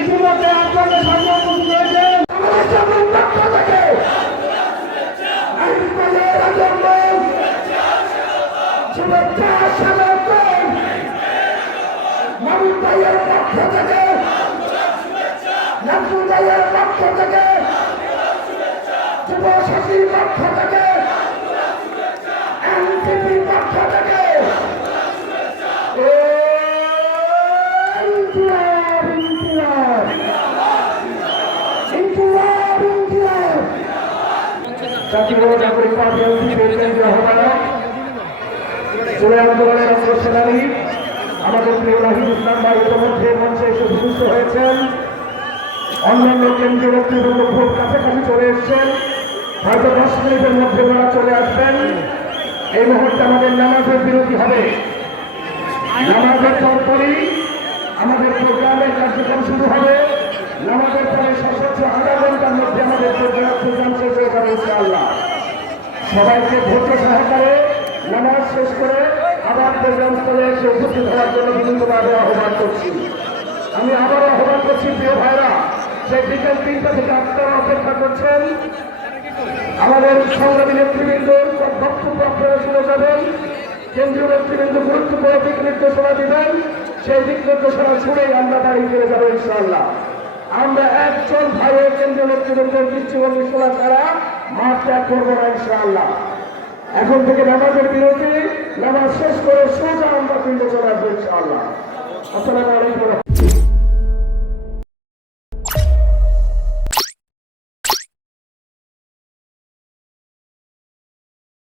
ইতিমধ্যে আপনাদের সামনে শুভেচ্ছা স্বাগতম মামুন ভাইয়ের পক্ষ থেকে, নাজমুল ভাইয়ের পক্ষ থেকে, যুব শশীর পক্ষ থেকে, এনসিপির পক্ষ থেকে জাতীয় নাগরিক পার্টি কেন্দ্রীয় আহ্বায়ক জুলাই আন্দোলনের অগ্রসেনানী আমাদের প্রিয় রাহিদ ইসলাম ভাই ইতিমধ্যে মঞ্চে এসে উপস্থিত হয়েছেন। অন্যান্য কেন্দ্রীয় নেতৃবৃন্দ খুব কাছাকাছি চলে এসছেন, হয়তো 10 মিনিটের মধ্যে ওরা চলে আসবেন। এই মুহূর্তে আমাদের নামাজের বিরতি হবে। নামাজের পরপরই আমাদের প্রোগ্রামের কার্যক্রম শুরু হবে। নামাজের পরে সর্বোচ্চ আধা ঘন্টার মধ্যে আমাদের প্রোগ্রাম শেষ হয়ে যাবে ইনশাআল্লাহ। সবাইকে ধৈর্য সহকারে নামাজ শেষ করে আবার প্রোগ্রাম স্থলে এসে উপস্থিত হওয়ার জন্য বিনীতভাবে আহ্বান করছি। আমি আবারও আহ্বান করছি প্রিয় ভাইরা, সেই বিকেল 3টা থেকে 8টা অপেক্ষা করছেন। আমাদের সংগ্রামী নেতৃবৃন্দ বক্তব্য আপনারা শুনে যাবেন। কেন্দ্রীয় নেতৃবৃন্দ গুরুত্বপূর্ণ দিক নির্দেশনা দিবেন, সেই দিক নির্দেশনা শুনেই আমরা বাড়ি ফিরে যাবো ইনশাআল্লাহ। আমরা একজন ভাইয়ের কেন্দ্রীয় নেতৃবৃন্দের দৃষ্টিভঙ্গি শোনা ছাড়া মাঠ ত্যাগ করবো না ইনশাআল্লাহ। এখন থেকে নামাজের বিরতি, নামাজ শেষ করে সোজা আমরা ফিরে চলে আসবো ইনশাআল্লাহ। আসসালামু আলাইকুম।